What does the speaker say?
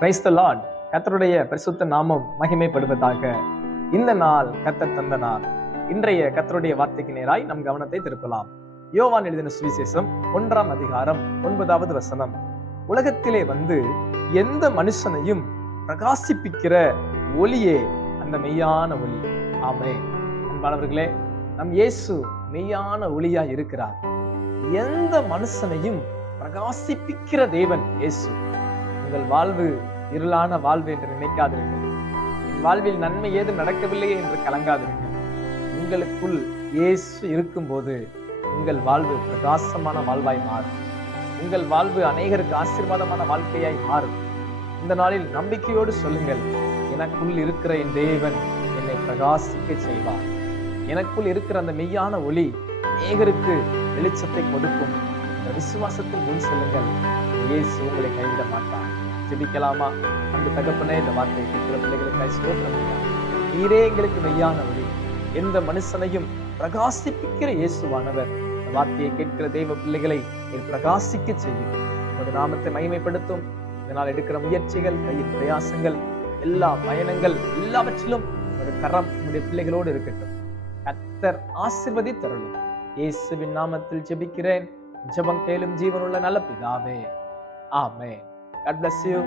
Praise the Lord. கர்த்தருடைய பரிசுத்த நாமம் மகிமைப்படுவதாக. இந்த நாள் கர்த்தர் தந்த நாள். இன்றைய கர்த்தருடைய வார்த்தைக்கு நேராய் நம் கவனத்தை திருப்பலாம். யோவான் எழுதின சுவிசேஷம் 1ஆம் அதிகாரம் 9வது வசனம். உலகத்திலே வந்து எந்த மனுஷனையும் பிரகாசிப்பிக்கிற ஒளியே அந்த மெய்யான ஒளி. ஆமென். அன்பானவர்களே, நம் இயேசு மெய்யான ஒளியா இருக்கிறார். எந்த மனுஷனையும் பிரகாசிப்பிக்கிற தேவன் இயேசு. உங்கள் வாழ்வு இருளான வாழ்வு என்று நினைக்காதிருங்கள். என் வாழ்வில் நன்மை ஏதும் நடக்கவில்லையே என்று கலங்காதிருங்கள். உங்களுக்குள் இயேசு இருக்கும்போது உங்கள் வாழ்வு பிரகாசமான வாழ்வாய் மாறும். உங்கள் வாழ்வு அநேகருக்கு ஆசீர்வாதமான வாழ்க்கையாய் மாறும். இந்த நாளில் நம்பிக்கையோடு சொல்லுங்கள், எனக்குள் இருக்கிற என் தேவன் என்னை பிரகாசிக்க செய்வார். எனக்குள் இருக்கிற அந்த மெய்யான ஒளி அநேகருக்கு வெளிச்சத்தை கொடுக்கும். இந்த விசுவாசத்தில் முன் செல்லுங்கள். இயேசு உங்களை கைவிட மாட்டார். ஜெபிக்கலாமா? அந்த தகப்பனே, இந்த வார்த்தையை கேட்கிற பிள்ளைகளுக்காய் ஸ்தோத்திரம். நீரே எங்களுக்கு மெய்யான ஒளி. எந்த மனுஷனையும் பிரகாசிப்பிக்கிற இயேசுவானவர். இந்த வார்த்தையை கேட்கிற தெய்வ பிள்ளைகளை பிரகாசிக்க செய்யும். உமது நாமத்தை மகிமைப்படுத்தும். இதனால் எடுக்கிற முயற்சிகள், கையின் பிரயாசங்கள், எல்லா பயணங்கள் எல்லாவற்றிலும் ஒரு கரம் உங்களுடைய பிள்ளைகளோடு இருக்கட்டும். கர்த்தர் ஆசீர்வதித்தருளும். இயேசுவின் நாமத்தில் ஜெபிக்கிறேன். ஜெபம் கேளும் ஜீவனுள்ள நல்ல பிதாவே. ஆமென். God bless you.